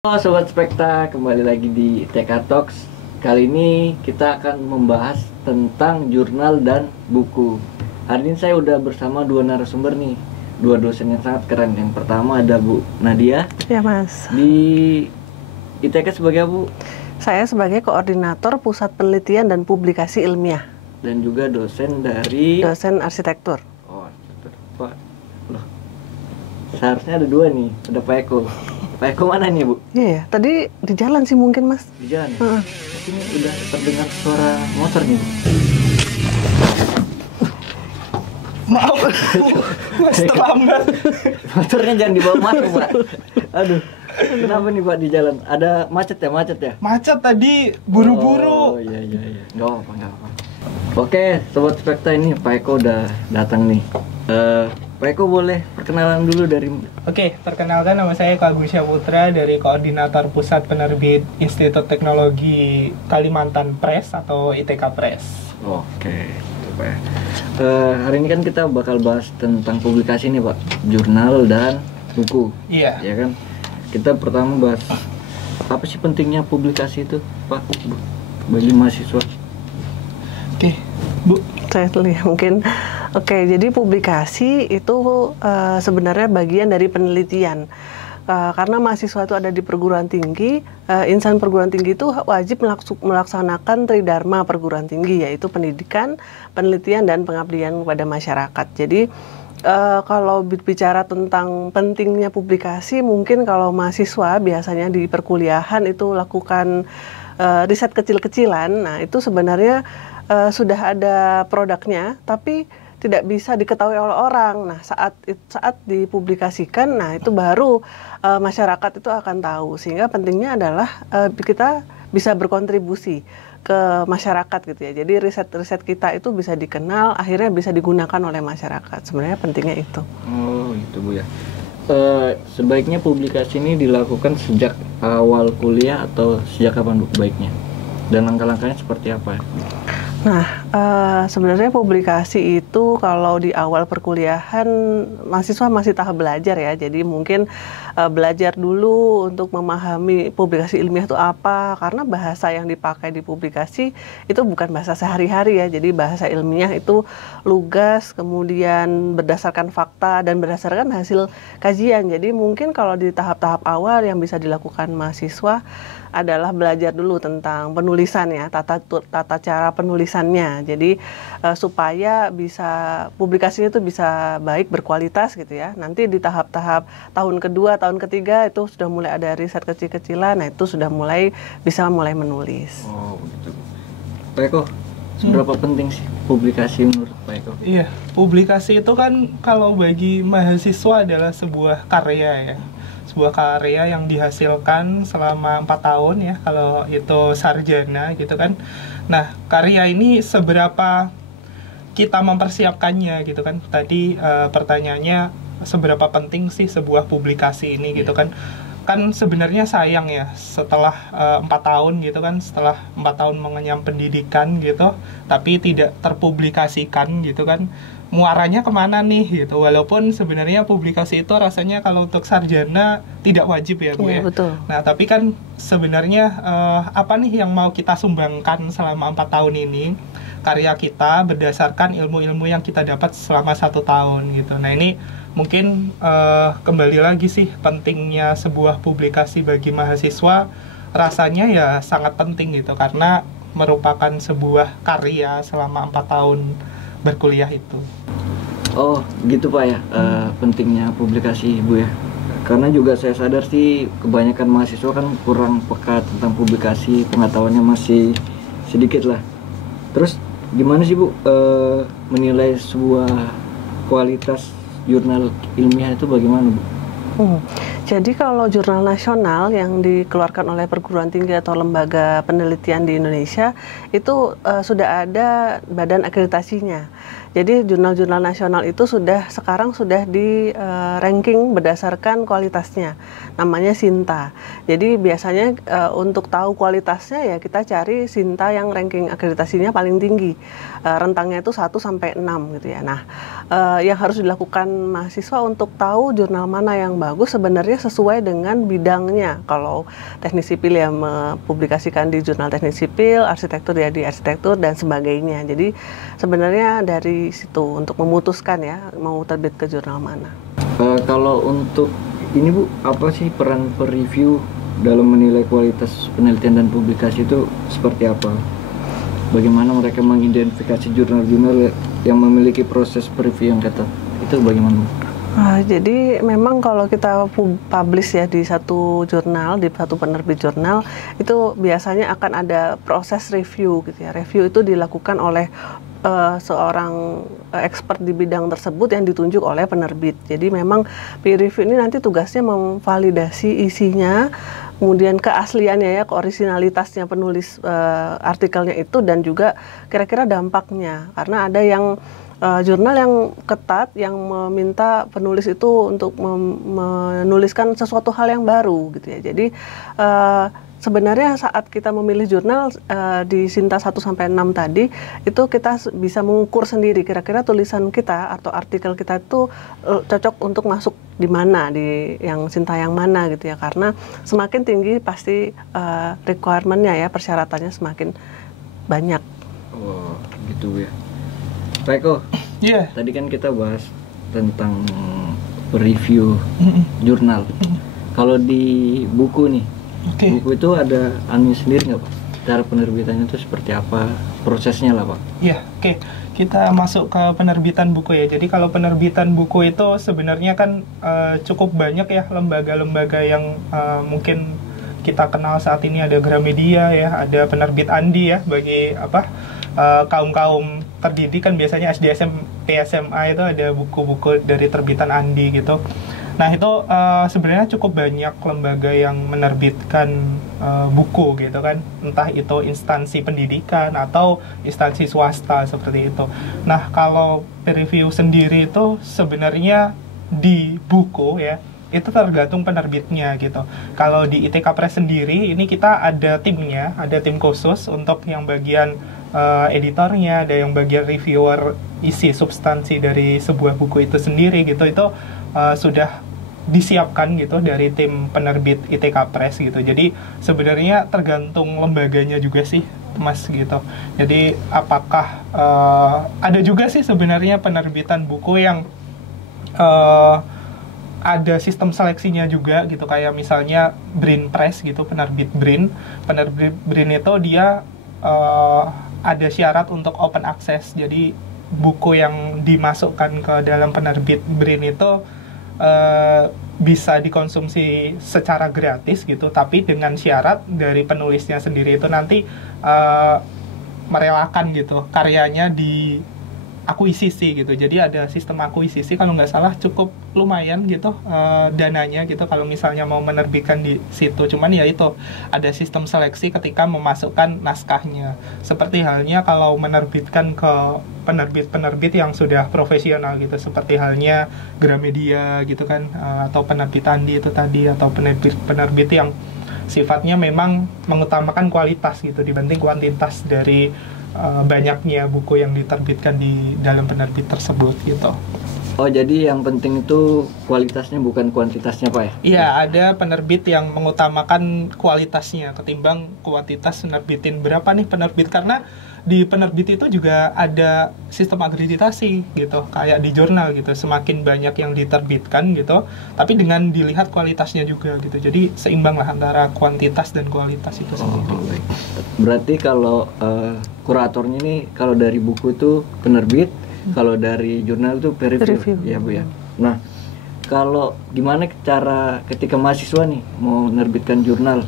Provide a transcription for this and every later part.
Halo Sobat Spekta, kembali lagi di TK Talks. Kali ini kita akan membahas tentang jurnal dan buku. Hari ini saya udah bersama dua narasumber nih, dua dosen yang sangat keren. Yang pertama ada Bu Nadia. Ya Mas. Di ITK sebagai Bu? Saya sebagai koordinator Pusat Penelitian dan Publikasi Ilmiah. Dan juga dosen dari? Dosen arsitektur. Oh, arsitektur. Pak, loh, seharusnya ada dua nih, ada Pak Eko. Pak Eko mana nih Bu? Iya, tadi di jalan sih mungkin Mas. Di jalan? Ini udah terdengar suara motor nih Bu. Maaf, Mas terlambat. Motornya jangan dibawa masuk Pak. Aduh, kenapa nih Pak di jalan? Ada macet ya? Macet tadi, buru-buru. Oh iya. Nggak apa-apa. Oke, Sobat Spekta, ini Pak Eko udah datang nih. Pak Eko boleh perkenalan dulu dari... Oke, perkenalkan nama saya Kak Agus Putra dari Koordinator Pusat Penerbit Institut Teknologi Kalimantan Press atau ITK Press. Oke, itu Pak ya. Hari ini kan kita bakal bahas tentang publikasi nih Pak, jurnal dan buku. Iya. Ya kan? Kita pertama bahas apa sih pentingnya publikasi itu Pak bagi mahasiswa? Oke, Bu. Saya lihat mungkin. Oke, jadi publikasi itu sebenarnya bagian dari penelitian. Karena mahasiswa itu ada di perguruan tinggi, insan perguruan tinggi itu wajib melaksanakan tridharma perguruan tinggi, yaitu pendidikan, penelitian, dan pengabdian kepada masyarakat. Jadi kalau bicara tentang pentingnya publikasi, mungkin kalau mahasiswa biasanya di perkuliahan itu lakukan riset kecil-kecilan. Nah, itu sebenarnya sudah ada produknya, tapi tidak bisa diketahui oleh orang. Nah, saat dipublikasikan, nah itu baru masyarakat itu akan tahu. Sehingga pentingnya adalah kita bisa berkontribusi ke masyarakat gitu ya. Jadi riset-riset kita itu bisa dikenal, akhirnya bisa digunakan oleh masyarakat. Sebenarnya pentingnya itu. Oh, itu Bu ya. Sebaiknya publikasi ini dilakukan sejak awal kuliah atau sejak kapan Bu baiknya? Dan langkah-langkahnya seperti apa? Nah, sebenarnya publikasi itu kalau di awal perkuliahan mahasiswa masih tahap belajar ya, jadi mungkin belajar dulu untuk memahami publikasi ilmiah itu apa, karena bahasa yang dipakai di publikasi itu bukan bahasa sehari-hari ya, jadi bahasa ilmiah itu lugas, kemudian berdasarkan fakta dan berdasarkan hasil kajian. Jadi mungkin kalau di tahap-tahap awal yang bisa dilakukan mahasiswa adalah belajar dulu tentang penulisan ya, tata cara penulisannya. Jadi supaya bisa publikasinya itu bisa baik, berkualitas gitu ya. Nanti di tahap-tahap tahun kedua, tahun ketiga itu sudah mulai ada riset kecil-kecilan. Nah, itu sudah bisa mulai menulis. Oh, begitu. Pak Eko, seberapa penting sih publikasi menurut Pak Eko? Iya, publikasi itu kan kalau bagi mahasiswa adalah sebuah karya ya. Sebuah karya yang dihasilkan selama 4 tahun ya, kalau itu sarjana gitu kan. Nah, karya ini seberapa kita mempersiapkannya gitu kan. Tadi pertanyaannya seberapa penting sih sebuah publikasi ini gitu kan. Kan sebenarnya sayang ya setelah 4 tahun gitu kan, setelah 4 tahun mengenyam pendidikan gitu, tapi tidak terpublikasikan gitu kan. Muaranya kemana nih gitu, walaupun sebenarnya publikasi itu rasanya kalau untuk sarjana tidak wajib ya Bu ya. Betul. Nah tapi kan sebenarnya apa nih yang mau kita sumbangkan selama 4 tahun ini, karya kita berdasarkan ilmu-ilmu yang kita dapat selama 1 tahun gitu. Nah ini mungkin kembali lagi sih pentingnya sebuah publikasi bagi mahasiswa, rasanya ya sangat penting gitu, karena merupakan sebuah karya selama 4 tahun berkuliah itu. Oh gitu Pak ya, pentingnya publikasi Bu ya. Karena juga saya sadar sih kebanyakan mahasiswa kan kurang peka tentang publikasi, pengetahuannya masih sedikit lah. Terus gimana sih Bu menilai sebuah kualitas jurnal ilmiah itu bagaimana Bu? Jadi kalau jurnal nasional yang dikeluarkan oleh perguruan tinggi atau lembaga penelitian di Indonesia itu sudah ada badan akreditasinya. Jadi jurnal-jurnal nasional itu sekarang sudah di ranking berdasarkan kualitasnya, namanya Sinta. Jadi biasanya untuk tahu kualitasnya ya kita cari Sinta yang ranking akreditasinya paling tinggi, rentangnya itu 1 sampai 6 gitu ya. Nah, yang harus dilakukan mahasiswa untuk tahu jurnal mana yang bagus sebenarnya sesuai dengan bidangnya. Kalau teknik sipil ya mempublikasikan di jurnal teknik sipil, arsitektur ya di arsitektur dan sebagainya. Jadi sebenarnya dari situ untuk memutuskan ya mau terbit ke jurnal mana. Kalau untuk ini Bu, apa sih peran per-review dalam menilai kualitas penelitian dan publikasi itu seperti apa? Bagaimana mereka mengidentifikasi jurnal-jurnal yang memiliki proses per-review yang ketat? Itu bagaimana Bu? Jadi memang kalau kita publish ya di satu jurnal, di satu penerbit jurnal, itu biasanya akan ada proses review gitu ya. Review itu dilakukan oleh seorang expert di bidang tersebut yang ditunjuk oleh penerbit. Jadi memang peer review ini nanti tugasnya memvalidasi isinya, kemudian keasliannya ya, keoriginalitasnya penulis artikelnya itu, dan juga kira-kira dampaknya. Karena ada yang jurnal yang ketat yang meminta penulis itu untuk menuliskan sesuatu hal yang baru gitu ya. Jadi sebenarnya saat kita memilih jurnal di Sinta 1 sampai 6 tadi, itu kita bisa mengukur sendiri kira-kira tulisan kita atau artikel kita itu cocok untuk masuk di mana, di yang Sinta yang mana gitu ya. Karena semakin tinggi pasti requirement-nya ya, persyaratannya semakin banyak. Oh, gitu ya. Pak Eko, tadi kan kita bahas tentang review jurnal. Kalau di buku nih, buku itu ada anunya sendiri nggak Pak? Cara penerbitannya itu seperti apa? Prosesnya lah Pak? Iya, kita masuk ke penerbitan buku ya. Jadi kalau penerbitan buku itu sebenarnya kan cukup banyak ya lembaga-lembaga yang mungkin kita kenal saat ini. Ada Gramedia ya, ada penerbit Andi ya, bagi kaum-kaum terdidik kan biasanya SD, SMP, SMA itu ada buku-buku dari terbitan Andi gitu. Nah itu sebenarnya cukup banyak lembaga yang menerbitkan buku gitu kan, entah itu instansi pendidikan atau instansi swasta seperti itu. Nah kalau peer review sendiri itu sebenarnya di buku ya, itu tergantung penerbitnya gitu. Kalau di ITK Press sendiri ini kita ada timnya, ada tim khusus untuk yang bagian editornya, ada yang bagian reviewer isi substansi dari sebuah buku itu sendiri gitu. Itu sudah disiapkan gitu dari tim penerbit ITK Press gitu. Jadi sebenarnya tergantung lembaganya juga sih Mas gitu. Jadi apakah ada juga sih sebenarnya penerbitan buku yang ada sistem seleksinya juga gitu, kayak misalnya Brin Press gitu, penerbit Brin itu dia ada syarat untuk open access. Jadi buku yang dimasukkan ke dalam penerbit Brin itu bisa dikonsumsi secara gratis gitu, tapi dengan syarat dari penulisnya sendiri itu nanti merelakan gitu karyanya di akuisisi gitu. Jadi ada sistem akuisisi, kalau nggak salah cukup lumayan gitu dananya gitu kalau misalnya mau menerbitkan di situ. Cuman ya itu ada sistem seleksi ketika memasukkan naskahnya. Seperti halnya kalau menerbitkan ke penerbit-penerbit yang sudah profesional gitu, seperti halnya Gramedia gitu kan, atau penerbit Andi itu tadi, atau penerbit yang sifatnya memang mengutamakan kualitas gitu dibanding kuantitas dari banyaknya buku yang diterbitkan di dalam penerbit tersebut gitu. Oh, jadi yang penting itu kualitasnya bukan kuantitasnya Pak ya? Iya, ada penerbit yang mengutamakan kualitasnya ketimbang kuantitas, nerbitin berapa nih penerbit, karena di penerbit itu juga ada sistem akreditasi gitu, kayak di jurnal gitu, semakin banyak yang diterbitkan gitu, tapi dengan dilihat kualitasnya juga gitu. Jadi seimbang lah antara kuantitas dan kualitas itu sendiri. Baik. Berarti kalau kuratornya ini kalau dari buku itu penerbit, kalau dari jurnal itu peer review. Ya Bu ya. Nah, kalau gimana cara ketika mahasiswa nih mau menerbitkan jurnal,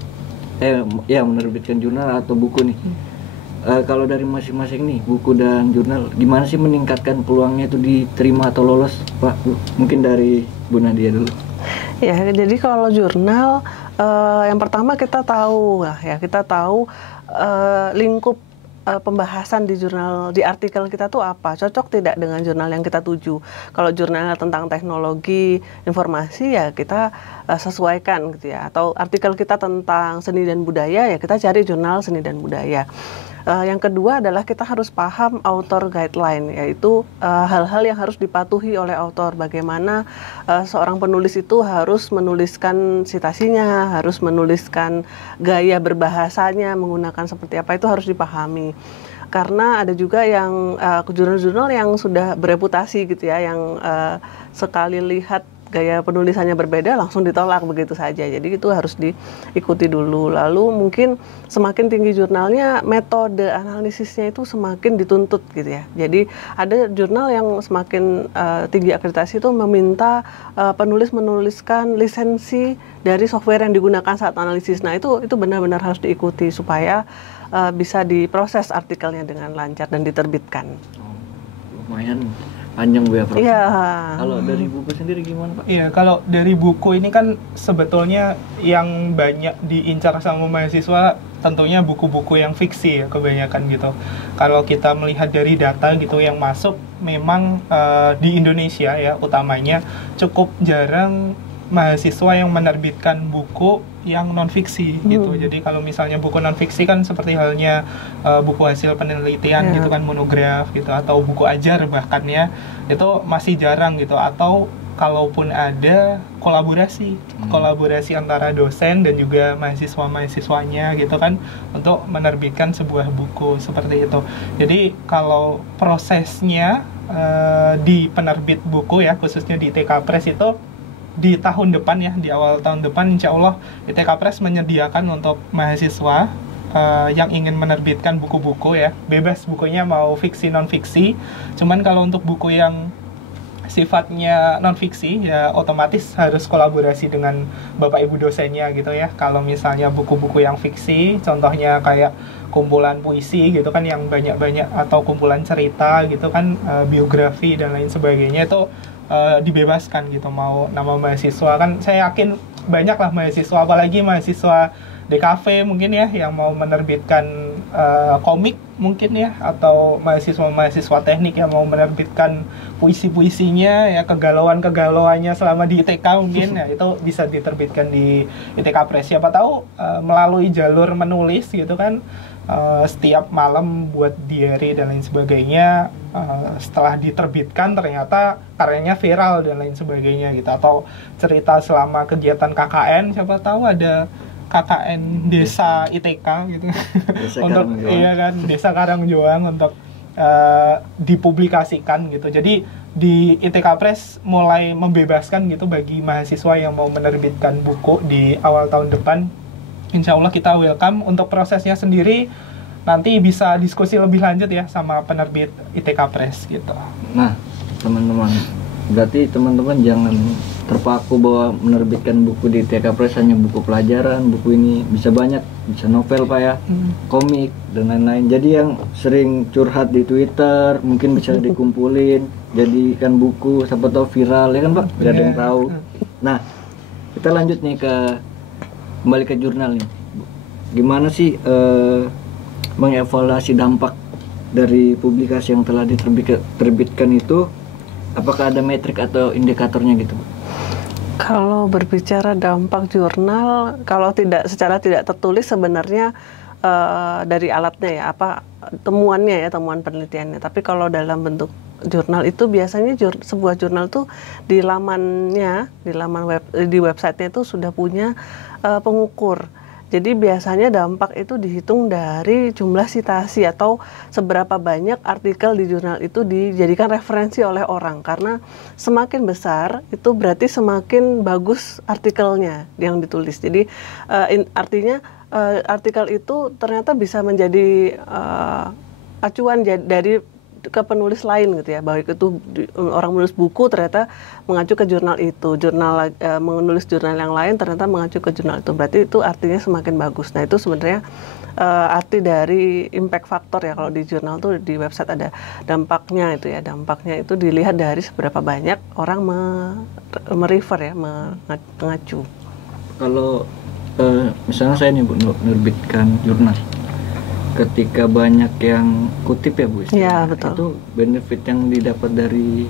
menerbitkan jurnal atau buku nih, kalau dari masing-masing nih buku dan jurnal, gimana sih meningkatkan peluangnya itu diterima atau lolos Pak? Mungkin dari Bu Nadia dulu. Ya, jadi kalau jurnal yang pertama kita tahu lingkup pembahasan di jurnal, di artikel kita tuh apa, cocok tidak dengan jurnal yang kita tuju. Kalau jurnalnya tentang teknologi informasi ya kita sesuaikan gitu ya, atau artikel kita tentang seni dan budaya ya kita cari jurnal seni dan budaya. Yang kedua adalah kita harus paham author guideline, yaitu hal-hal yang harus dipatuhi oleh author. Bagaimana seorang penulis itu harus menuliskan citasinya, harus menuliskan gaya berbahasanya, menggunakan seperti apa, itu harus dipahami. Karena ada juga yang jurnal-jurnal yang sudah bereputasi gitu ya, yang sekali lihat gaya penulisannya berbeda langsung ditolak begitu saja. Jadi itu harus diikuti dulu. Lalu mungkin semakin tinggi jurnalnya, metode analisisnya itu semakin dituntut gitu ya. Jadi ada jurnal yang semakin tinggi akreditasi itu meminta penulis menuliskan lisensi dari software yang digunakan saat analisis. Nah itu benar-benar harus diikuti supaya bisa diproses artikelnya dengan lancar dan diterbitkan. Lumayan panjang Bu ya, Prof. Iya. Kalau dari buku sendiri gimana Pak? Iya, kalau dari buku ini kan sebetulnya yang banyak diincar sama mahasiswa tentunya buku-buku yang fiksi ya kebanyakan gitu. Kalau kita melihat dari data gitu yang masuk, memang di Indonesia ya utamanya cukup jarang mahasiswa yang menerbitkan buku yang non-fiksi gitu. Jadi kalau misalnya buku non-fiksi kan seperti halnya buku hasil penelitian gitu kan, monograf gitu, atau buku ajar bahkan ya, itu masih jarang gitu. Atau kalaupun ada kolaborasi antara dosen dan juga mahasiswa-mahasiswanya gitu kan untuk menerbitkan sebuah buku seperti itu. Jadi kalau prosesnya di penerbit buku ya, khususnya di ITK Press itu di tahun depan ya, di awal tahun depan insya Allah ITK Press menyediakan untuk mahasiswa yang ingin menerbitkan buku-buku ya, bebas bukunya mau fiksi non-fiksi. Cuman kalau untuk buku yang sifatnya non-fiksi ya otomatis harus kolaborasi dengan Bapak Ibu dosennya gitu ya. Kalau misalnya buku-buku yang fiksi, contohnya kayak kumpulan puisi gitu kan yang banyak-banyak, atau kumpulan cerita gitu kan, biografi dan lain sebagainya, itu dibebaskan gitu. Mau nama mahasiswa kan, saya yakin banyak lah mahasiswa, apalagi mahasiswa DKV mungkin ya yang mau menerbitkan komik mungkin ya, atau mahasiswa-mahasiswa teknik yang mau menerbitkan puisi-puisinya ya, kegalauan-kegalauannya selama di ITK mungkin ya, itu bisa diterbitkan di ITK Press. Siapa tahu melalui jalur menulis gitu kan, setiap malam buat diary dan lain sebagainya, setelah diterbitkan ternyata karyanya viral dan lain sebagainya gitu. Atau cerita selama kegiatan KKN, siapa tahu ada KKN Desa ITK gitu untuk iya kan, Desa Karangjoang, untuk dipublikasikan gitu. Jadi di ITK Press mulai membebaskan gitu bagi mahasiswa yang mau menerbitkan buku di awal tahun depan. Insya Allah kita welcome. Untuk prosesnya sendiri nanti bisa diskusi lebih lanjut ya sama penerbit ITK Press gitu. Nah, teman-teman, berarti teman-teman jangan terpaku bahwa menerbitkan buku di ITK Press hanya buku pelajaran. Buku ini bisa banyak, bisa novel Pak ya, komik dan lain-lain. Jadi yang sering curhat di Twitter mungkin bisa dikumpulin, jadikan buku, siapa tahu viral ya kan Pak, nggak ada yang tahu. Nah, kita lanjut nih kembali ke jurnal nih. Gimana sih mengevaluasi dampak dari publikasi yang telah diterbitkan itu? Apakah ada metrik atau indikatornya gitu Bu? Kalau berbicara dampak jurnal, kalau secara tidak tertulis sebenarnya dari alatnya ya, apa temuannya ya, temuan penelitiannya. Tapi kalau dalam bentuk jurnal itu biasanya sebuah jurnal tuh di lamannya, di websitenya itu sudah punya pengukur. Jadi biasanya dampak itu dihitung dari jumlah sitasi atau seberapa banyak artikel di jurnal itu dijadikan referensi oleh orang. Karena semakin besar itu berarti semakin bagus artikelnya yang ditulis. Jadi artinya artikel itu ternyata bisa menjadi acuan dari ke penulis lain gitu ya, baik itu orang menulis buku ternyata mengacu ke jurnal itu, menulis jurnal yang lain ternyata mengacu ke jurnal itu, berarti itu artinya semakin bagus. Nah itu sebenarnya arti dari impact factor ya, kalau di jurnal tuh di website ada dampaknya itu ya, dampaknya itu dilihat dari seberapa banyak orang merefer ya, mengacu. Kalau misalnya saya nih Bu, menerbitkan jurnal, ketika banyak yang kutip ya Bu, Iya, betul. itu benefit yang didapat dari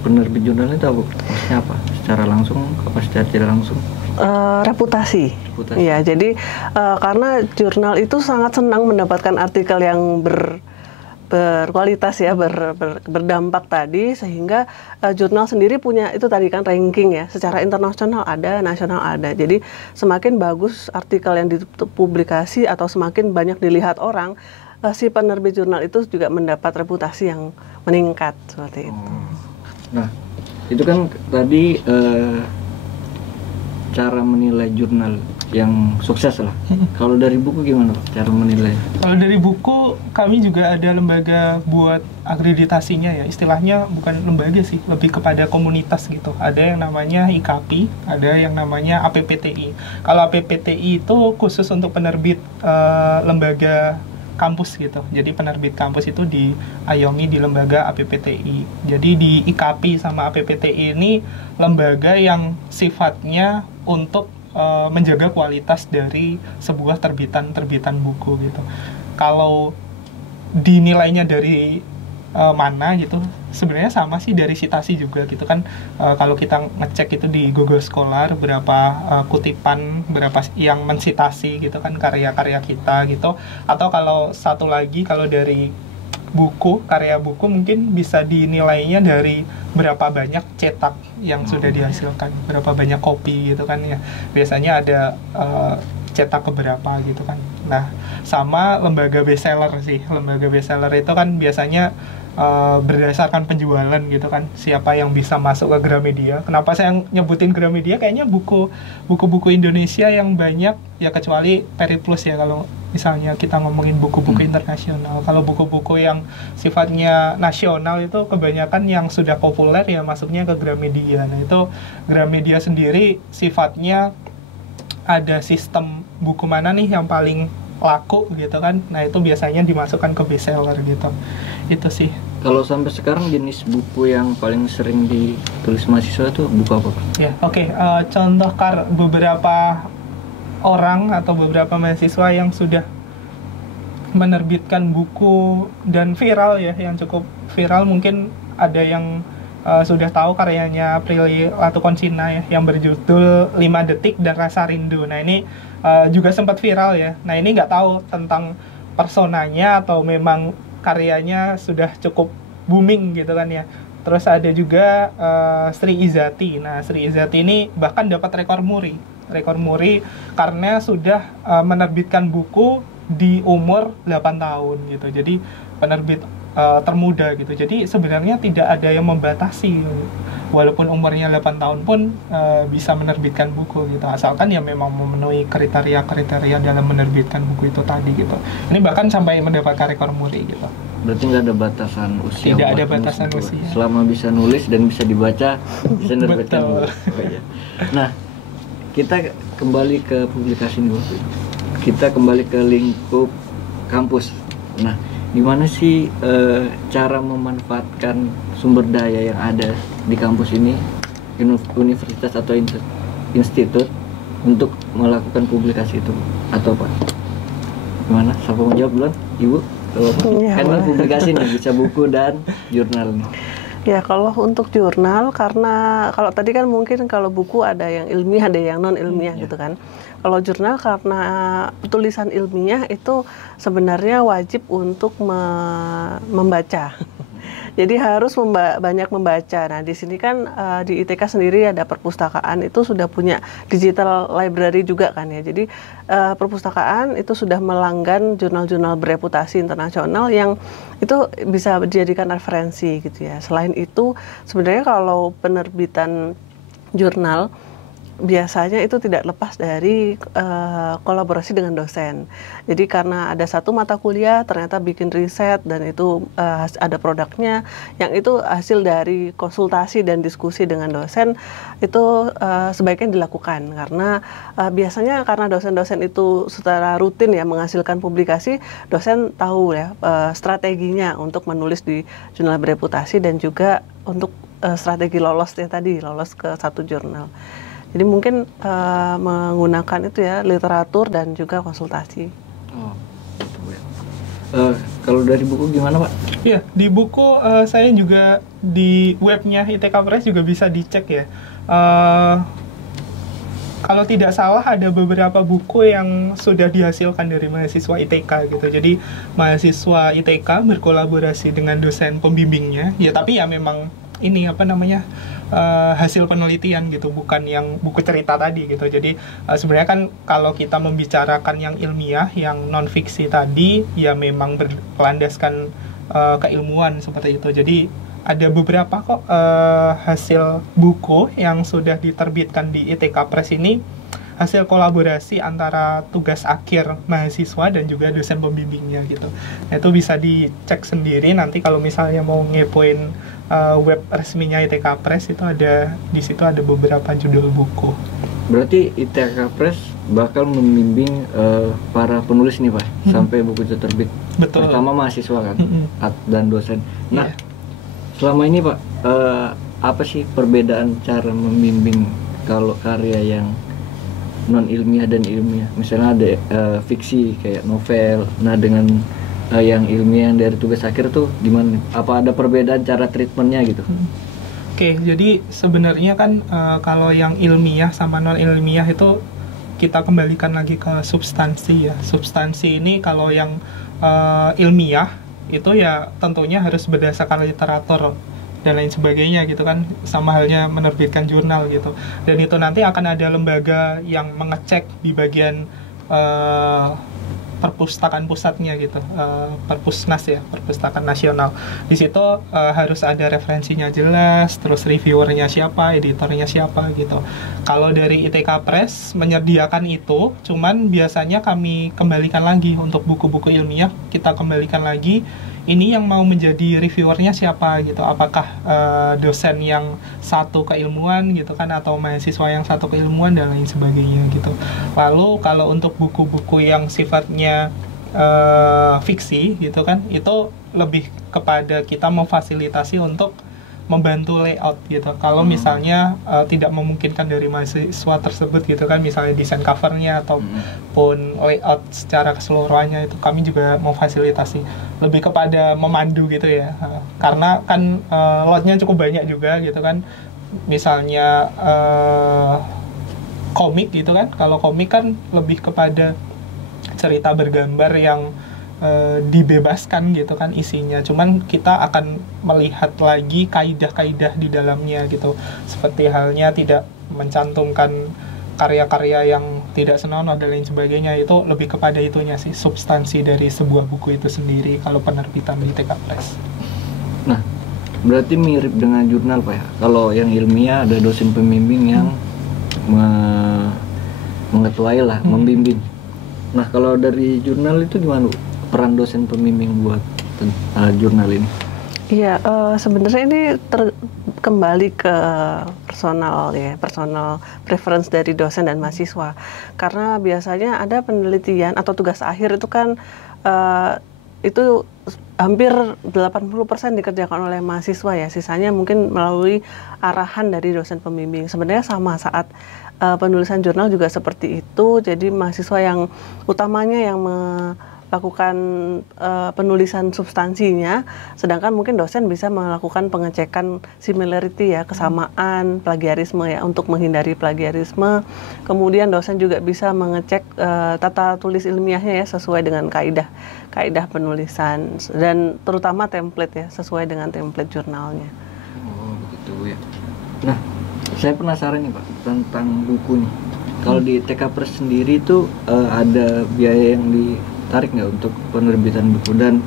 penerbit jurnal itu apa? Maksudnya apa? Secara langsung apa secara tidak langsung? Reputasi. Reputasi. Ya, jadi karena jurnal itu sangat senang mendapatkan artikel yang berkualitas ya, berdampak tadi, sehingga jurnal sendiri punya itu tadi kan ranking ya, secara internasional ada, nasional ada. Jadi semakin bagus artikel yang dipublikasi atau semakin banyak dilihat orang, si penerbit jurnal itu juga mendapat reputasi yang meningkat seperti itu. Nah, itu kan tadi cara menilai jurnal yang sukses lah. Kalau dari buku gimana Pak, cara menilai? Kalau dari buku, kami juga ada lembaga buat akreditasinya ya. Istilahnya bukan lembaga sih, lebih kepada komunitas gitu. Ada yang namanya IKAPI, ada yang namanya APPTI. Kalau APPTI itu khusus untuk penerbit lembaga kampus gitu. Jadi penerbit kampus itu diayomi di lembaga APPTI. Jadi di IKAPI sama APPTI ini lembaga yang sifatnya untuk menjaga kualitas dari sebuah terbitan buku gitu. Kalau dinilainya dari mana gitu, sebenarnya sama sih dari citasi juga gitu kan. Kalau kita ngecek itu di Google Scholar berapa kutipan, berapa yang mensitasi gitu kan karya-karya kita gitu. Atau kalau satu lagi, kalau dari buku, karya buku mungkin bisa dinilainya dari berapa banyak cetak yang sudah dihasilkan, berapa banyak kopi gitu kan ya. Biasanya ada cetak keberapa gitu kan. Nah, sama lembaga bestseller sih. Lembaga bestseller itu kan biasanya berdasarkan penjualan gitu kan, siapa yang bisa masuk ke Gramedia. Kenapa saya nyebutin Gramedia? Kayaknya buku-buku Indonesia yang banyak ya, kecuali Periplus ya kalau misalnya kita ngomongin buku-buku internasional. Kalau buku-buku yang sifatnya nasional itu kebanyakan yang sudah populer ya masuknya ke Gramedia. Nah, itu Gramedia sendiri sifatnya ada sistem buku mana nih yang paling laku gitu kan. Nah, itu biasanya dimasukkan ke bestseller gitu. Itu sih. Kalau sampai sekarang jenis buku yang paling sering ditulis mahasiswa itu buku apa Pak? Ya, oke. Contoh beberapa orang atau beberapa mahasiswa yang sudah menerbitkan buku dan viral ya, yang cukup viral, mungkin ada yang sudah tahu karyanya Prilly Latukonsina ya, yang berjudul 5 Detik dan Rasa Rindu. Nah, ini juga sempat viral ya. Nah, ini nggak tahu tentang personanya atau memang karyanya sudah cukup booming gitu kan ya. Terus ada juga Sri Izati. Nah, Sri Izati ini bahkan dapat rekor muri karena sudah menerbitkan buku di umur 8 tahun gitu. Jadi penerbit termuda gitu. Jadi sebenarnya tidak ada yang membatasi. Walaupun umurnya 8 tahun pun bisa menerbitkan buku gitu. Asalkan ya memang memenuhi kriteria dalam menerbitkan buku itu tadi gitu. Ini bahkan sampai mendapatkan rekor muri gitu. Berarti nggak ada batasan usia. Tidak ada batasan usia. Selama bisa nulis dan bisa dibaca, bisa menerbitkan buku. Oh, iya. Nah, kita kembali ke publikasi ini, kita kembali ke lingkup kampus. Nah, gimana sih cara memanfaatkan sumber daya yang ada di kampus ini, universitas atau institut, untuk melakukan publikasi itu, atau Pak? Gimana? Siapa mau jawab duluan? Ibu? Ya, kan publikasi nih, bisa buku dan jurnal nih. Ya, kalau untuk jurnal, karena kalau tadi kan mungkin kalau buku ada yang ilmiah, ada yang non ilmiah gitu kan. Kalau jurnal karena tulisan ilmiah itu sebenarnya wajib untuk membaca. Jadi harus banyak membaca. Nah, di sini kan di ITK sendiri ada perpustakaan, itu sudah punya digital library juga kan ya. Jadi perpustakaan itu sudah melanggan jurnal-jurnal bereputasi internasional yang itu bisa dijadikan referensi gitu ya. Selain itu, sebenarnya kalau penerbitan jurnal biasanya itu tidak lepas dari kolaborasi dengan dosen. Jadi karena ada satu mata kuliah ternyata bikin riset dan itu ada produknya, yang itu hasil dari konsultasi dan diskusi dengan dosen, itu sebaiknya dilakukan. Karena biasanya karena dosen-dosen itu secara rutin ya menghasilkan publikasi, dosen tahu ya strateginya untuk menulis di jurnal bereputasi dan juga untuk strategi lolosnya tadi, lolos ke satu jurnal. Jadi mungkin menggunakan itu ya literatur dan juga konsultasi. Oh, gitu ya. Kalau dari buku gimana Pak? Iya, di buku saya juga di webnya ITK Press juga bisa dicek ya. Kalau tidak salah ada beberapa buku yang sudah dihasilkan dari mahasiswa ITK gitu. Jadi mahasiswa ITK berkolaborasi dengan dosen pembimbingnya. Ya tapi ya memang ini hasil penelitian gitu, bukan yang buku cerita tadi gitu. Jadi sebenarnya kan kalau kita membicarakan yang ilmiah, yang non fiksi tadi, ya memang berlandaskan keilmuan seperti itu. Jadi ada beberapa kok hasil buku yang sudah diterbitkan di ITK Press ini hasil kolaborasi antara tugas akhir mahasiswa dan juga dosen pembimbingnya gitu. Nah, itu bisa dicek sendiri nanti kalau misalnya mau ngepoin web resminya ITK Press, itu ada di situ ada beberapa judul buku. Berarti ITK Press bakal membimbing para penulis nih Pak sampai buku itu terbit. Betul. Pertama mahasiswa kan dan dosen. Nah, selama ini Pak, apa sih perbedaan cara membimbing kalau karya yang non ilmiah dan ilmiah? Misalnya ada fiksi kayak novel. Nah, dengan yang ilmiah yang dari tugas akhir tuh gimana? Apa ada perbedaan cara treatmentnya gitu? Oke, jadi sebenarnya kan kalau yang ilmiah sama non ilmiah itu kita kembalikan lagi ke substansi ya. Substansi ini kalau yang ilmiah itu ya tentunya harus berdasarkan literatur dan lain sebagainya gitu kan, sama halnya menerbitkan jurnal gitu. Dan itu nanti akan ada lembaga yang mengecek di bagian perpustakaan pusatnya gitu, Perpusnas ya, Perpustakaan Nasional. Di situ harus ada referensinya jelas, terus reviewernya siapa, editornya siapa gitu. Kalau dari ITK Press menyediakan itu, cuman biasanya kami kembalikan lagi untuk buku-buku ilmiah, kita kembalikan lagi. Ini yang mau menjadi reviewernya siapa gitu, apakah dosen yang satu keilmuan gitu kan, atau mahasiswa yang satu keilmuan dan lain sebagainya gitu. Lalu kalau untuk buku-buku yang sifatnya fiksi gitu kan, itu lebih kepada kita memfasilitasi untuk membantu layout gitu. Kalau misalnya tidak memungkinkan dari mahasiswa tersebut gitu kan, misalnya desain covernya ataupun layout secara keseluruhannya, itu kami juga memfasilitasi. Lebih kepada memandu gitu ya, karena kan lotnya cukup banyak juga gitu kan. Misalnya komik gitu kan, kalau komik kan lebih kepada cerita bergambar yang dibebaskan gitu kan isinya, cuman kita akan melihat lagi kaidah-kaidah di dalamnya gitu, seperti halnya tidak mencantumkan karya-karya yang tidak senonoh dan lain sebagainya. Itu lebih kepada itunya sih, substansi dari sebuah buku itu sendiri kalau penerbitan di ITK Press. Nah, berarti mirip dengan jurnal Pak ya. Kalau yang ilmiah ada dosen pembimbing yang mengetuai lah, membimbing. Nah, kalau dari jurnal itu gimana Bu? Peran dosen pembimbing buat jurnal ini? Iya, sebenarnya ini kembali ke personal preference dari dosen dan mahasiswa. Karena biasanya ada penelitian atau tugas akhir itu kan itu hampir 80% dikerjakan oleh mahasiswa ya, sisanya mungkin melalui arahan dari dosen pembimbing. Sebenarnya sama saat penulisan jurnal juga seperti itu, jadi mahasiswa yang utamanya yang melakukan penulisan substansinya, sedangkan mungkin dosen bisa melakukan pengecekan similarity ya, kesamaan, plagiarisme ya, untuk menghindari plagiarisme. Kemudian dosen juga bisa mengecek tata tulis ilmiahnya ya, sesuai dengan kaidah penulisan, dan terutama template ya, sesuai dengan template jurnalnya. Oh begitu ya. Nah, saya penasaran nih Pak tentang buku nih. Kalau di ITK Press sendiri itu ada biaya yang ditarik nggak untuk penerbitan buku, dan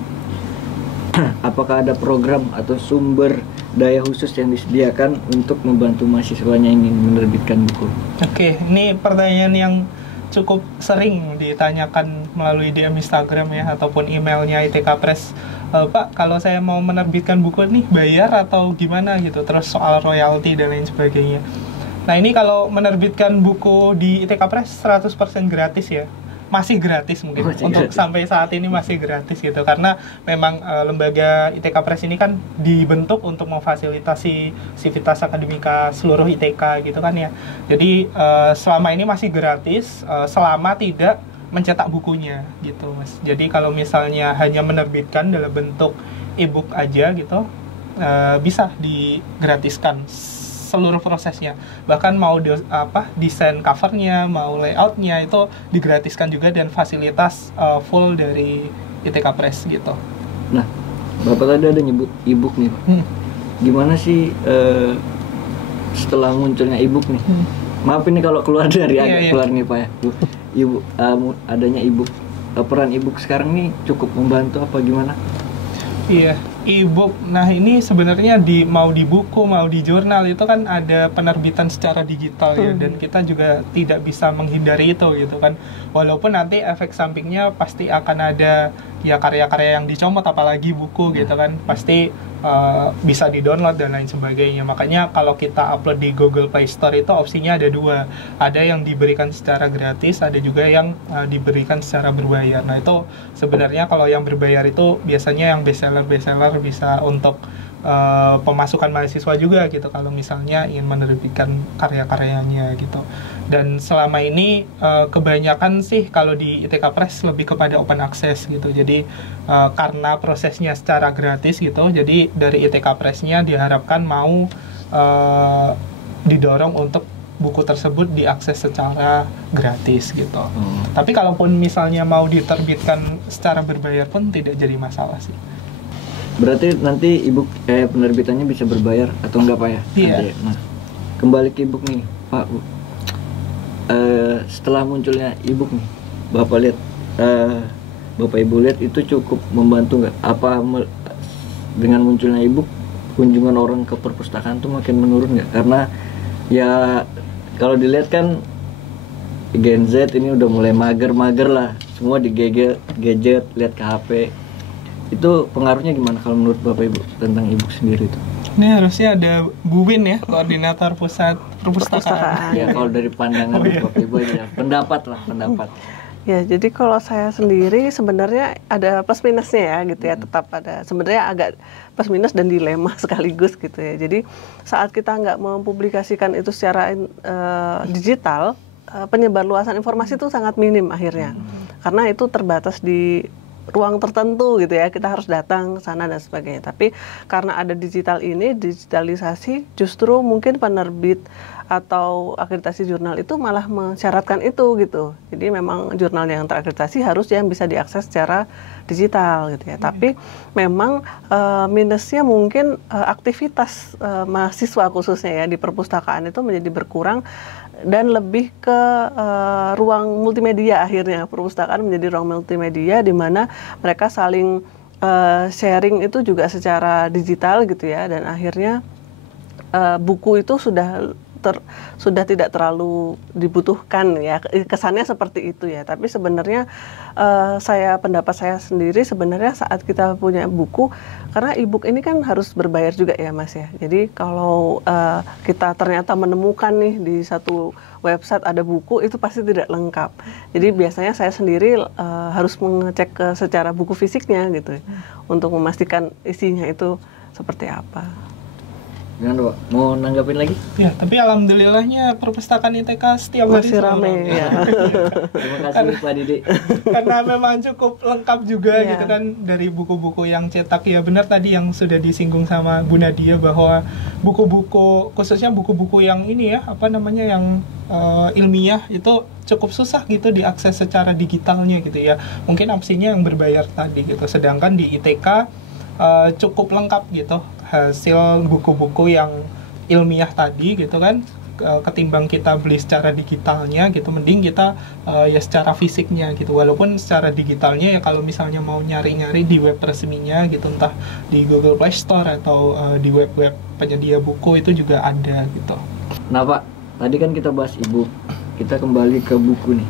apakah ada program atau sumber daya khusus yang disediakan untuk membantu mahasiswanya ini menerbitkan buku? Oke, ini pertanyaan yang cukup sering ditanyakan melalui DM Instagram ya, ataupun emailnya ITK Press. Pak, kalau saya mau menerbitkan buku nih, bayar atau gimana gitu, terus soal royalti dan lain sebagainya. Nah, ini kalau menerbitkan buku di ITK Press 100% gratis ya. Masih gratis mungkin, untuk sampai saat ini masih gratis gitu, karena memang lembaga ITK Press ini kan dibentuk untuk memfasilitasi sivitas akademika seluruh ITK gitu kan ya. Jadi selama ini masih gratis, selama tidak mencetak bukunya gitu Mas. Jadi kalau misalnya hanya menerbitkan dalam bentuk e-book aja gitu, bisa digratiskan seluruh prosesnya. Bahkan mau desain covernya, mau layoutnya itu digratiskan juga, dan fasilitas full dari ITK Press gitu. Nah, Bapak tadi ada nyebut e-book nih, Pak. Gimana sih setelah munculnya e-book nih? Maaf ini kalau keluar dari agak keluar nih Pak ya. Adanya e-book, peran e-book sekarang nih cukup membantu apa gimana? Iya, e-book. Nah, ini sebenarnya mau di buku, mau di jurnal itu kan ada penerbitan secara digital ya, dan kita juga tidak bisa menghindari itu gitu kan. Walaupun nanti efek sampingnya pasti akan ada ya, karya-karya yang dicomot, apalagi buku gitu kan. Pasti bisa di-download dan lain sebagainya. Makanya kalau kita upload di Google Play Store itu opsinya ada dua. Ada yang diberikan secara gratis, ada juga yang diberikan secara berbayar. Nah, itu sebenarnya kalau yang berbayar itu biasanya yang bestseller bisa untuk pemasukan mahasiswa juga gitu, kalau misalnya ingin menerbitkan karya-karyanya gitu. Dan selama ini kebanyakan sih kalau di ITK Press lebih kepada open access gitu. Jadi karena prosesnya secara gratis gitu, jadi dari ITK Press-nya diharapkan mau didorong untuk buku tersebut diakses secara gratis gitu. Tapi kalaupun misalnya mau diterbitkan secara berbayar pun tidak jadi masalah sih. Berarti nanti e-book penerbitannya bisa berbayar atau enggak Pak ya? Iya. Nah, kembali ke e-book nih Pak, Bu. Setelah munculnya e-book nih, Bapak lihat, Bapak Ibu lihat itu cukup membantu nggak? Apa dengan munculnya e-book kunjungan orang ke perpustakaan tuh makin menurun nggak? Karena ya kalau dilihat kan Gen Z ini udah mulai mager lah, semua di gadget, lihat ke HP. Itu pengaruhnya gimana kalau menurut Bapak Ibu tentang e-book sendiri itu? Ini harusnya ada Bu Win ya, koordinator pusat perpustakaan. Ya kalau dari pandangan Bapak Ibu aja, pendapat. Ya, jadi kalau saya sendiri sebenarnya ada plus minusnya ya gitu ya, tetap ada sebenarnya agak plus minus dan dilema sekaligus gitu ya. Jadi saat kita nggak mempublikasikan itu secara digital, penyebar luasan informasi itu sangat minim akhirnya, karena itu terbatas di ruang tertentu gitu ya, kita harus datang ke sana dan sebagainya. Tapi karena ada digital ini, digitalisasi, justru mungkin penerbit atau akreditasi jurnal itu malah mensyaratkan itu gitu. Jadi memang jurnal yang terakreditasi harus yang bisa diakses secara digital gitu ya. Tapi memang minusnya mungkin aktivitas mahasiswa khususnya ya di perpustakaan itu menjadi berkurang dan lebih ke ruang multimedia. Akhirnya perpustakaan menjadi ruang multimedia di mana mereka saling sharing itu juga secara digital gitu ya, dan akhirnya buku itu sudah tidak terlalu dibutuhkan ya, kesannya seperti itu ya. Tapi sebenarnya pendapat saya sendiri sebenarnya saat kita punya buku, karena e-book ini kan harus berbayar juga ya Mas ya. Jadi kalau kita ternyata menemukan nih di satu website ada buku, itu pasti tidak lengkap. Jadi biasanya saya sendiri harus mengecek secara buku fisiknya gitu ya, untuk memastikan isinya itu seperti apa. Gimana Pak? Mau nanggapin lagi? Ya, tapi alhamdulillahnya perpustakaan ITK setiap hari masih ramai ya. Terima kasih Pak Didi. Karena memang cukup lengkap juga gitu kan, dari buku-buku yang cetak. Ya benar tadi yang sudah disinggung sama Bu Nadia, bahwa buku-buku, khususnya buku-buku yang ini ya, yang ilmiah itu cukup susah gitu diakses secara digitalnya gitu ya. Mungkin opsinya yang berbayar tadi gitu. Sedangkan di ITK cukup lengkap gitu hasil buku-buku yang ilmiah tadi gitu kan, ketimbang kita beli secara digitalnya gitu, mending kita ya secara fisiknya gitu. Walaupun secara digitalnya ya kalau misalnya mau nyari-nyari di web resminya gitu, entah di Google Play Store atau di web-web penyedia buku itu juga ada gitu. Nah Pak, tadi kan kita bahas e-book, kita kembali ke buku nih.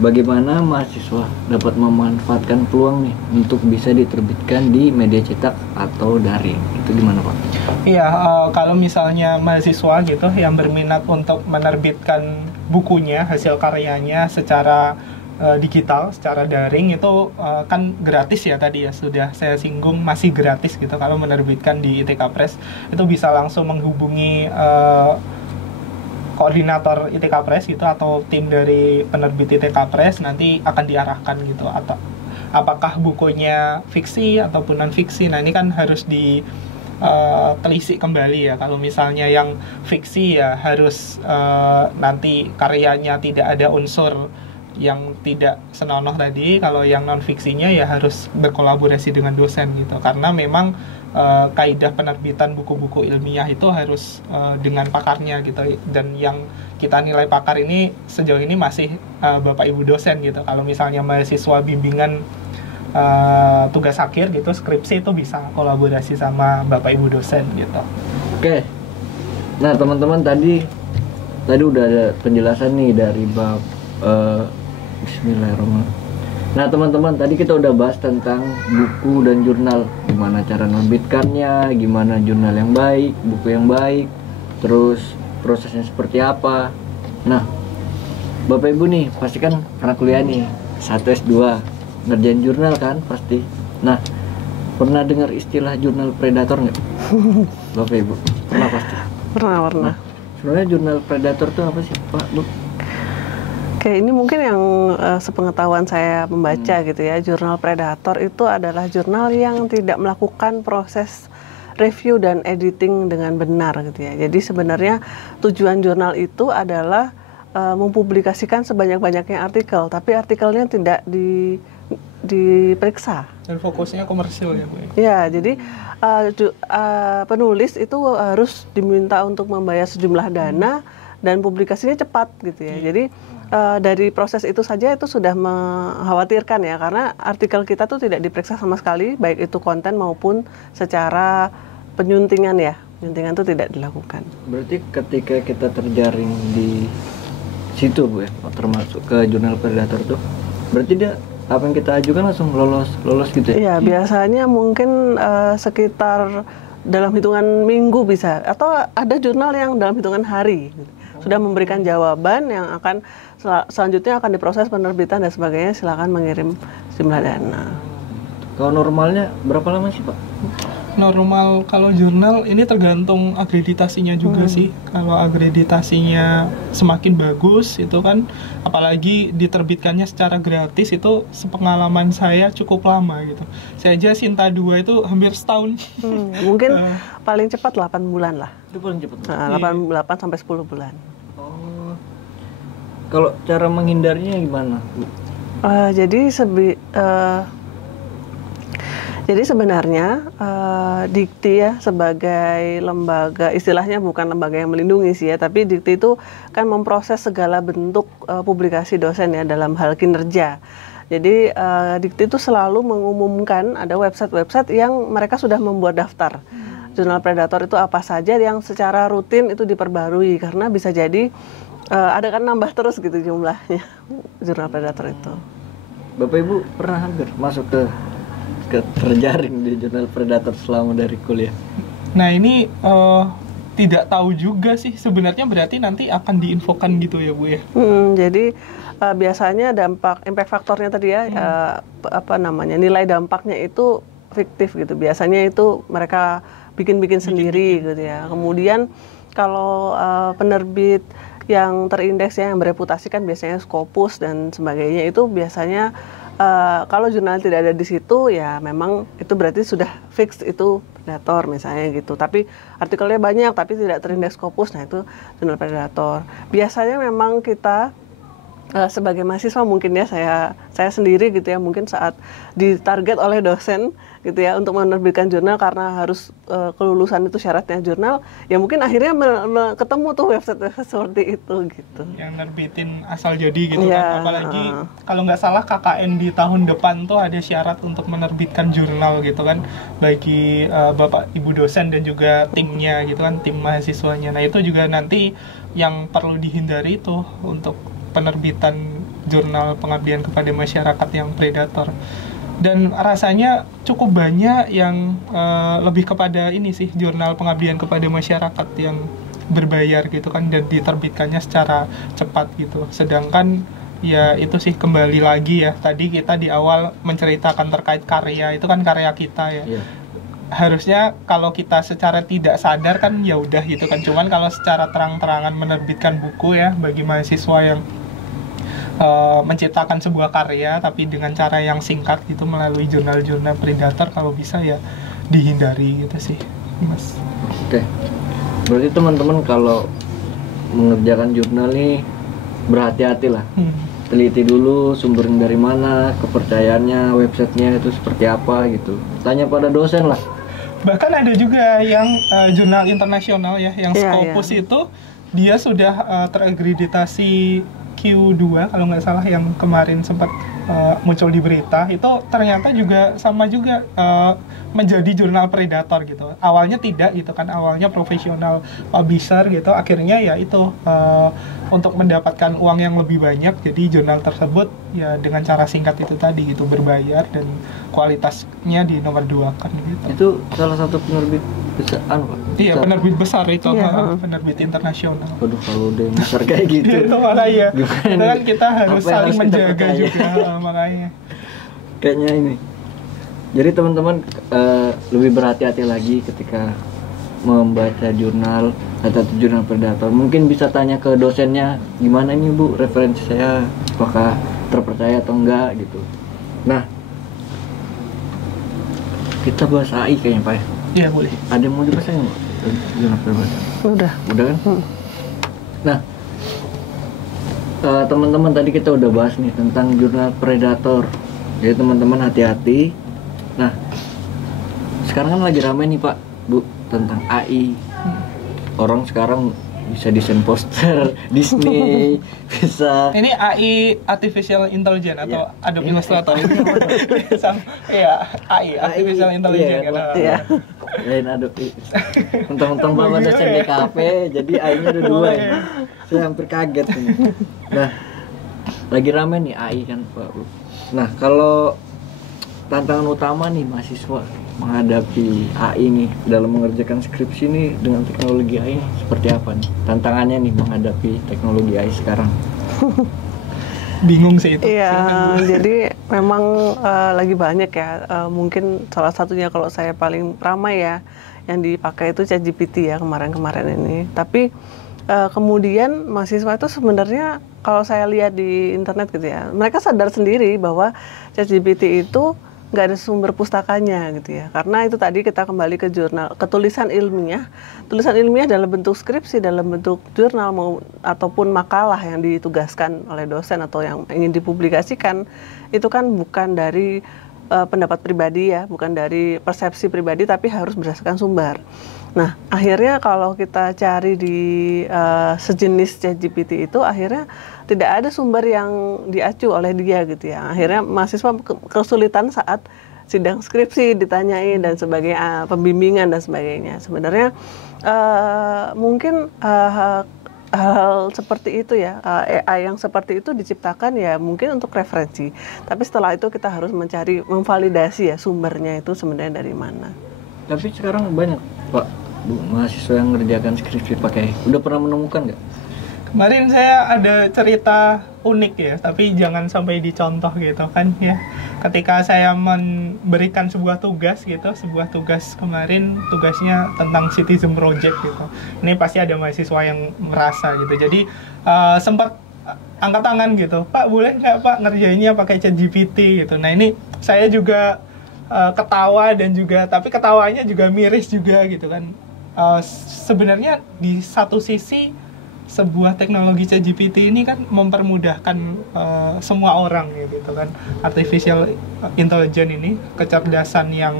Bagaimana mahasiswa dapat memanfaatkan peluang nih untuk bisa diterbitkan di media cetak atau daring? Itu gimana Pak? Iya, kalau misalnya mahasiswa gitu yang berminat untuk menerbitkan bukunya, hasil karyanya secara digital, secara daring itu kan gratis ya, tadi ya sudah saya singgung, masih gratis gitu kalau menerbitkan di ITK Press. Itu bisa langsung menghubungi koordinator ITK Press gitu atau tim dari penerbit ITK Press nanti akan diarahkan gitu, atau apakah bukunya fiksi ataupun non fiksi. Nah ini kan harus telisik kembali ya. Kalau misalnya yang fiksi ya harus nanti karyanya tidak ada unsur yang tidak senonoh tadi. Kalau yang non fiksinya ya harus berkolaborasi dengan dosen gitu, karena memang kaidah penerbitan buku-buku ilmiah itu harus dengan pakarnya gitu, dan yang kita nilai pakar ini sejauh ini masih Bapak Ibu dosen gitu. Kalau misalnya mahasiswa bimbingan tugas akhir gitu, skripsi, itu bisa kolaborasi sama Bapak Ibu dosen gitu. Oke. Nah, teman-teman tadi udah ada penjelasan nih dari bab Bismillahirrahmanirrahim. Nah, teman-teman tadi kita udah bahas tentang buku dan jurnal, gimana cara menerbitkannya, gimana jurnal yang baik, buku yang baik, terus prosesnya seperti apa. Nah, Bapak Ibu nih pasti kan anak kuliah nih, 1 S2 ngerjain jurnal kan pasti. Nah, pernah dengar istilah jurnal predator nggak? Bapak Ibu pernah pasti. Pernah. Nah, sebenarnya jurnal predator itu apa sih, Pak, Bu? Oke, ini mungkin yang sepengetahuan saya membaca gitu ya. Jurnal predator itu adalah jurnal yang tidak melakukan proses review dan editing dengan benar gitu ya. Jadi sebenarnya tujuan jurnal itu adalah mempublikasikan sebanyak-banyaknya artikel, tapi artikelnya tidak diperiksa. Dan fokusnya komersil ya Bu. Ya, jadi penulis itu harus diminta untuk membayar sejumlah dana dan publikasinya cepat gitu ya. Jadi dari proses itu saja itu sudah mengkhawatirkan ya, karena artikel kita tuh tidak diperiksa sama sekali, baik itu konten maupun secara penyuntingan ya. Penyuntingan itu tidak dilakukan. Berarti ketika kita terjaring di situ Bu ya, termasuk ke jurnal predator tuh, berarti dia apa yang kita ajukan langsung lolos gitu ya? Iya, biasanya mungkin sekitar dalam hitungan minggu bisa, atau ada jurnal yang dalam hitungan hari sudah memberikan jawaban yang akan selanjutnya akan diproses penerbitan dan sebagainya, silakan mengirim sejumlah dana. Kalau normalnya berapa lama sih Pak? Normal kalau jurnal ini tergantung akreditasinya juga sih. Kalau akreditasinya semakin bagus itu kan, apalagi diterbitkannya secara gratis, itu sepengalaman saya cukup lama gitu. Saya aja Sinta 2 itu hampir setahun. Mungkin paling cepat 8 bulan lah. Itu paling cepat. 8 sampai 10 bulan. Oh. Kalau cara menghindarinya gimana, Bu? Jadi sebenarnya Dikti ya sebagai lembaga, istilahnya bukan lembaga yang melindungi sih ya, tapi Dikti itu kan memproses segala bentuk publikasi dosen ya dalam hal kinerja. Jadi Dikti itu selalu mengumumkan ada website-website yang mereka sudah membuat daftar. Jurnal predator itu apa saja yang secara rutin itu diperbarui, karena bisa jadi ada kan nambah terus gitu jumlahnya jurnal predator itu. Bapak Ibu pernah hampir masuk ke terjaring di jurnal predator selama dari kuliah? Nah ini tidak tahu juga sih sebenarnya, berarti nanti akan diinfokan gitu ya Bu ya? Jadi biasanya impact faktornya tadi ya, nilai dampaknya itu fiktif gitu. Biasanya itu mereka bikin sendiri gitu ya. Kemudian kalau penerbit yang terindeks ya, yang bereputasi kan biasanya Scopus dan sebagainya, itu biasanya kalau jurnal tidak ada di situ ya memang itu berarti sudah fix itu predator misalnya gitu. Tapi artikelnya banyak tapi tidak terindeks Scopus, nah itu jurnal predator. Biasanya memang kita sebagai mahasiswa mungkin ya, saya sendiri gitu ya, mungkin saat ditarget oleh dosen gitu ya untuk menerbitkan jurnal karena harus kelulusan itu syaratnya jurnal, ya mungkin akhirnya ketemu tuh website seperti itu gitu. Yang nerbitin asal jadi gitu kan, apalagi kalau nggak salah KKN di tahun depan tuh ada syarat untuk menerbitkan jurnal gitu kan, bagi Bapak Ibu dosen dan juga timnya gitu kan, tim mahasiswanya. Nah itu juga nanti yang perlu dihindari tuh untuk penerbitan jurnal pengabdian kepada masyarakat yang predator. Dan rasanya cukup banyak yang lebih kepada ini sih, jurnal pengabdian kepada masyarakat yang berbayar gitu kan, dan diterbitkannya secara cepat gitu. Sedangkan ya itu sih kembali lagi ya, tadi kita di awal menceritakan terkait karya, itu kan karya kita ya. harusnya kalau kita secara tidak sadar kan ya udah gitu kan, cuman kalau secara terang-terangan menerbitkan buku ya bagi mahasiswa yang menciptakan sebuah karya tapi dengan cara yang singkat gitu melalui jurnal-jurnal predator, kalau bisa ya dihindari gitu sih Mas. Oke, berarti teman-teman kalau mengerjakan jurnal nih berhati-hati lah, teliti dulu sumbernya dari mana, kepercayaannya, websitenya itu seperti apa gitu, tanya pada dosen lah. Bahkan ada juga yang jurnal internasional ya, yang Scopus itu dia sudah terakreditasi Q2 kalau nggak salah, yang kemarin sempat muncul di berita, itu ternyata juga sama juga menjadi jurnal predator gitu. Awalnya tidak gitu kan, awalnya profesional publisher gitu, akhirnya ya itu untuk mendapatkan uang yang lebih banyak, jadi jurnal tersebut ya dengan cara singkat itu tadi gitu berbayar dan kualitasnya di nomor 2 kan gitu. Itu salah satu penerbit besar, Pak? Iya, besar. penerbit besar itu, penerbit internasional. Waduh, kalau udah yang besar kayak gitu. Itu makanya, Gimana itu kan kita harus apa yang saling harus kita menjaga percaya? juga makanya. Kayaknya ini. Jadi teman-teman lebih berhati-hati lagi ketika membaca jurnal atau jurnal predator. Mungkin bisa tanya ke dosennya, gimana nih Bu, referensi saya apakah terpercaya atau enggak gitu. Nah, kita bahas AI kayaknya Pak ya. Iya boleh. Ada yang mau dibahas nggak? Jurnal predator. Udah. Udah kan? Nah, teman-teman tadi kita udah bahas nih tentang jurnal predator. Jadi teman-teman hati-hati. Nah, sekarang kan lagi ramai nih Pak, Bu, tentang AI. Orang sekarang bisa desain poster Disney, bisa. Ini AI Artificial Intelligence atau Iya. Adobe Ini Illustrator? AI -nya apa? Iya, AI Artificial Intelligence kan. Iya. Lain Adobe. Untung-untung Bapak dosen DKP, jadi AI-nya ada 2 ya. Saya hampir kaget nih. Nah, lagi ramai nih AI kan Pak, Bu. Nah, kalau tantangan utama nih mahasiswa menghadapi AI nih dalam mengerjakan skripsi nih dengan teknologi AI seperti apa nih? Tantangannya nih menghadapi teknologi AI sekarang. Bingung sih itu. Iya, jadi memang lagi banyak ya. Mungkin salah satunya kalau saya paling ramai ya yang dipakai itu ChatGPT ya kemarin-kemarin ini. Tapi kemudian mahasiswa itu sebenarnya kalau saya lihat di internet gitu ya, mereka sadar sendiri bahwa ChatGPT itu nggak ada sumber pustakanya gitu ya, karena itu tadi kita kembali ke jurnal, ke tulisan ilmiah dalam bentuk skripsi, dalam bentuk jurnal ataupun makalah yang ditugaskan oleh dosen atau yang ingin dipublikasikan, itu kan bukan dari pendapat pribadi ya, bukan dari persepsi pribadi, tapi harus berdasarkan sumber. Nah, akhirnya kalau kita cari di sejenis ChatGPT itu, akhirnya tidak ada sumber yang diacu oleh dia gitu ya. Akhirnya mahasiswa kesulitan saat sidang skripsi ditanyain dan sebagainya, pembimbingan dan sebagainya. Sebenarnya mungkin hal seperti itu ya, AI yang seperti itu diciptakan ya mungkin untuk referensi. Tapi setelah itu kita harus mencari, memvalidasi ya sumbernya itu sebenarnya dari mana. Tapi sekarang banyak Pak, Bu, mahasiswa yang mengerjakan skripsi pakai. Udah pernah menemukan nggak? Kemarin saya ada cerita unik ya, tapi jangan sampai dicontoh gitu kan ya. Ketika saya memberikan sebuah tugas gitu, sebuah tugas kemarin tugasnya tentang citizen project gitu. Ini pasti ada mahasiswa yang merasa gitu. Jadi sempat angkat tangan gitu, Pak boleh nggak Pak ngerjainnya pakai ChatGPT gitu. Nah ini saya juga ketawa dan juga, tapi ketawanya juga miris juga gitu kan. Sebenarnya di satu sisi sebuah teknologi ChatGPT ini kan mempermudahkan semua orang gitu kan. Artificial intelligence ini, kecerdasan yang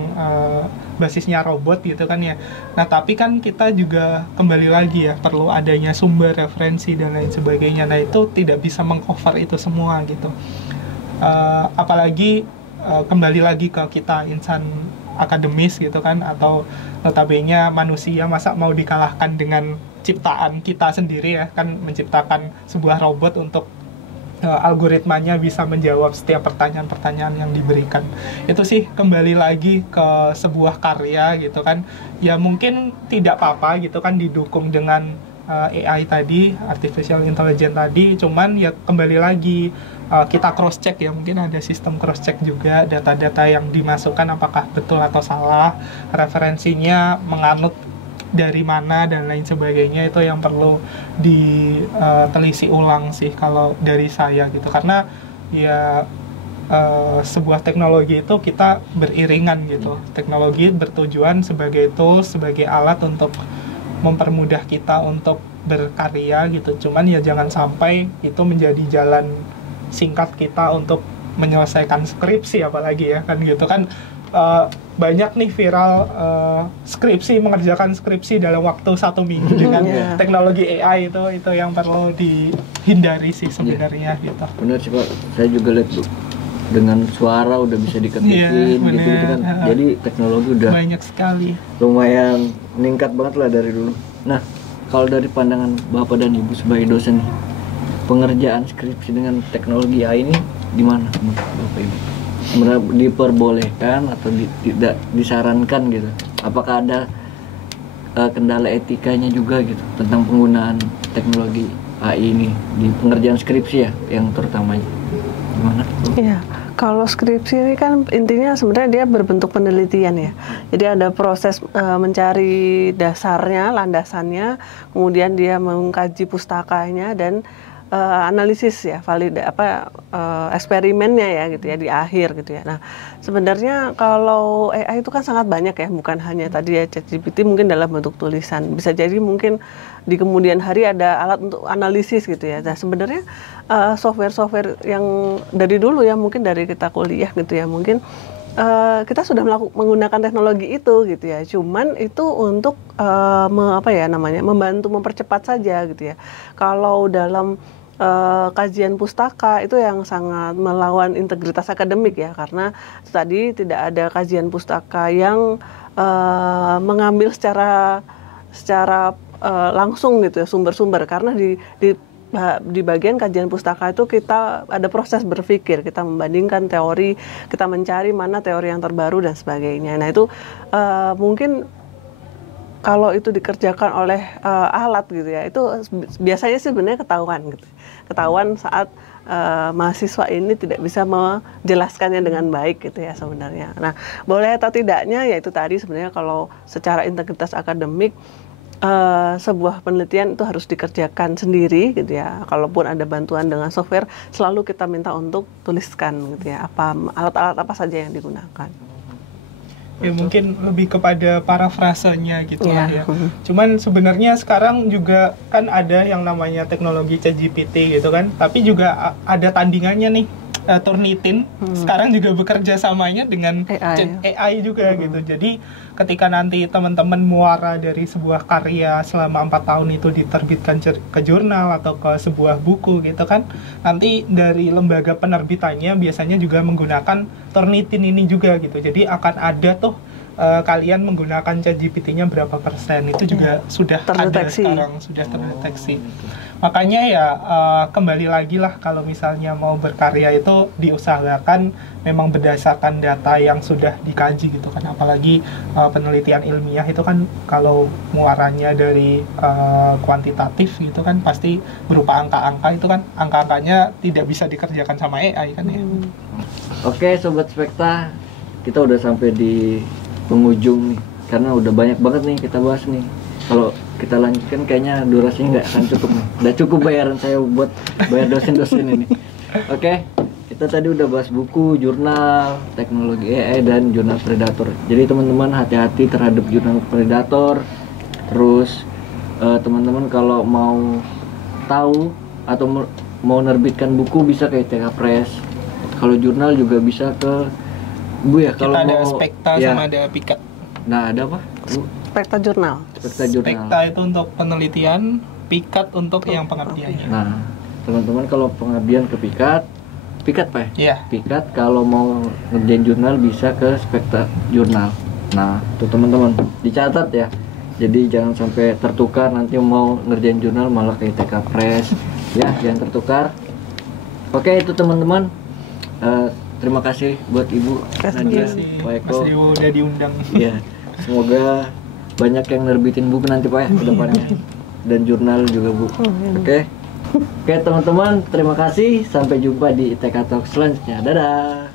basisnya robot gitu kan ya. Nah tapi kan kita juga kembali lagi ya, perlu adanya sumber referensi dan lain sebagainya. Nah itu tidak bisa mengcover itu semua gitu. Apalagi kembali lagi ke kita insan akademis gitu kan, atau notabene manusia, masa mau dikalahkan dengan ciptaan kita sendiri ya kan, menciptakan sebuah robot untuk algoritmanya bisa menjawab setiap pertanyaan-pertanyaan yang diberikan. Itu sih kembali lagi ke sebuah karya gitu kan, ya mungkin tidak apa-apa gitu kan didukung dengan AI tadi, artificial intelligence tadi, cuman ya kembali lagi kita cross check ya, mungkin ada sistem cross check juga data-data yang dimasukkan apakah betul atau salah, referensinya menganut dari mana dan lain sebagainya, itu yang perlu ditelisi ulang sih kalau dari saya gitu, karena ya sebuah teknologi itu kita beriringan gitu, teknologi bertujuan sebagai tools, sebagai alat untuk mempermudah kita untuk berkarya gitu, cuman ya jangan sampai itu menjadi jalan singkat kita untuk menyelesaikan skripsi apalagi ya kan gitu kan. Banyak nih viral skripsi, mengerjakan skripsi dalam waktu 1 minggu dengan teknologi AI, itu yang perlu dihindari sih sebenarnya gitu. Benar sih Pak, saya juga lihat Bu, dengan suara udah bisa diketikkan gitu kan. Jadi teknologi udah banyak sekali, lumayan meningkat banget lah dari dulu. Nah, kalau dari pandangan Bapak dan Ibu sebagai dosen nih, pengerjaan skripsi dengan teknologi AI ini gimana menurut Bapak Ibu? Diperbolehkan atau tidak disarankan gitu? Apakah ada kendala etikanya juga gitu tentang penggunaan teknologi AI ini di pengerjaan skripsi ya, yang terutamanya gimana? Iya, kalau skripsi ini kan intinya sebenarnya dia berbentuk penelitian ya. Jadi ada proses mencari dasarnya, landasannya, kemudian dia mengkaji pustakanya dan analisis ya, eksperimennya ya gitu ya di akhir gitu ya. Nah, sebenarnya kalau AI itu kan sangat banyak ya, bukan hanya tadi ya ChatGPT mungkin dalam bentuk tulisan. Bisa jadi mungkin di kemudian hari ada alat untuk analisis gitu ya. Nah, sebenarnya software-software yang dari dulu ya, mungkin dari kita kuliah gitu ya, mungkin kita sudah menggunakan teknologi itu gitu ya. Cuman itu untuk membantu mempercepat saja gitu ya. Kalau dalam kajian pustaka itu yang sangat melawan integritas akademik ya, karena tadi tidak ada kajian pustaka yang mengambil secara langsung gitu ya sumber-sumber, karena di bagian kajian pustaka itu kita ada proses berpikir, kita membandingkan teori, kita mencari mana teori yang terbaru dan sebagainya. Nah itu mungkin kalau itu dikerjakan oleh alat gitu ya, itu biasanya sih sebenarnya ketahuan saat mahasiswa ini tidak bisa menjelaskannya dengan baik gitu ya sebenarnya. Nah, boleh atau tidaknya ya itu tadi sebenarnya kalau secara integritas akademik sebuah penelitian itu harus dikerjakan sendiri gitu ya. Kalaupun ada bantuan dengan software, selalu kita minta untuk tuliskan gitu ya, alat-alat apa saja yang digunakan. Ya mungkin lebih kepada parafrasenya gitu lah ya. Cuman sebenarnya sekarang juga kan ada yang namanya teknologi ChatGPT gitu kan, tapi juga ada tandingannya nih, Turnitin. Sekarang juga bekerja samanya dengan AI juga gitu. Jadi ketika nanti teman-teman muara dari sebuah karya selama 4 tahun itu diterbitkan ke jurnal atau ke sebuah buku gitu kan, nanti dari lembaga penerbitannya biasanya juga menggunakan Turnitin ini juga gitu. Jadi akan ada tuh kalian menggunakan ChatGPT-nya berapa persen, itu juga sudah terdeteksi. Ada sekarang, sudah terdeteksi. Makanya ya kembali lagi lah, kalau misalnya mau berkarya itu diusahakan memang berdasarkan data yang sudah dikaji gitu kan, apalagi penelitian ilmiah itu kan kalau muaranya dari kuantitatif gitu kan pasti berupa angka-angka, itu kan angka-angkanya tidak bisa dikerjakan sama AI kan ya. Oke Sobat Spekta, kita udah sampai di penghujung nih, karena udah banyak banget nih kita bahas nih. Kalau kita lanjutkan kayaknya durasinya nggak akan cukup nih. Udah cukup bayaran saya buat bayar dosen-dosen ini. Oke, kita tadi udah bahas buku, jurnal, teknologi AI, dan jurnal predator. Jadi teman-teman hati-hati terhadap jurnal predator. Terus teman-teman kalau mau tahu atau mau nerbitkan buku bisa ke ITK Press. Kalau jurnal juga bisa ke Bu ya, kalau kita ada mau Spekta ya, sama ada Pikat. Nah, ada apa? Spekta jurnal. Spekta itu untuk penelitian, Pikat untuk yang pengabdiannya. Nah, teman-teman kalau pengabdian ke Pikat Pak ya? Iya. Pikat, kalau mau ngerjain jurnal bisa ke Spekta jurnal. Nah, tuh teman-teman dicatat ya. Jadi jangan sampai tertukar, nanti mau ngerjain jurnal malah ke ITK Press. Ya, jangan tertukar. Oke, itu teman-teman. Terima kasih buat Ibu Nadia, Pak Eko. Mas Rio udah diundang. Ya, semoga banyak yang nerbitin buku nanti Pak ya ke depannya. dan jurnal juga Bu. Oke. Oke teman-teman, terima kasih. Sampai jumpa di ITK Talk selanjutnya. Dadah.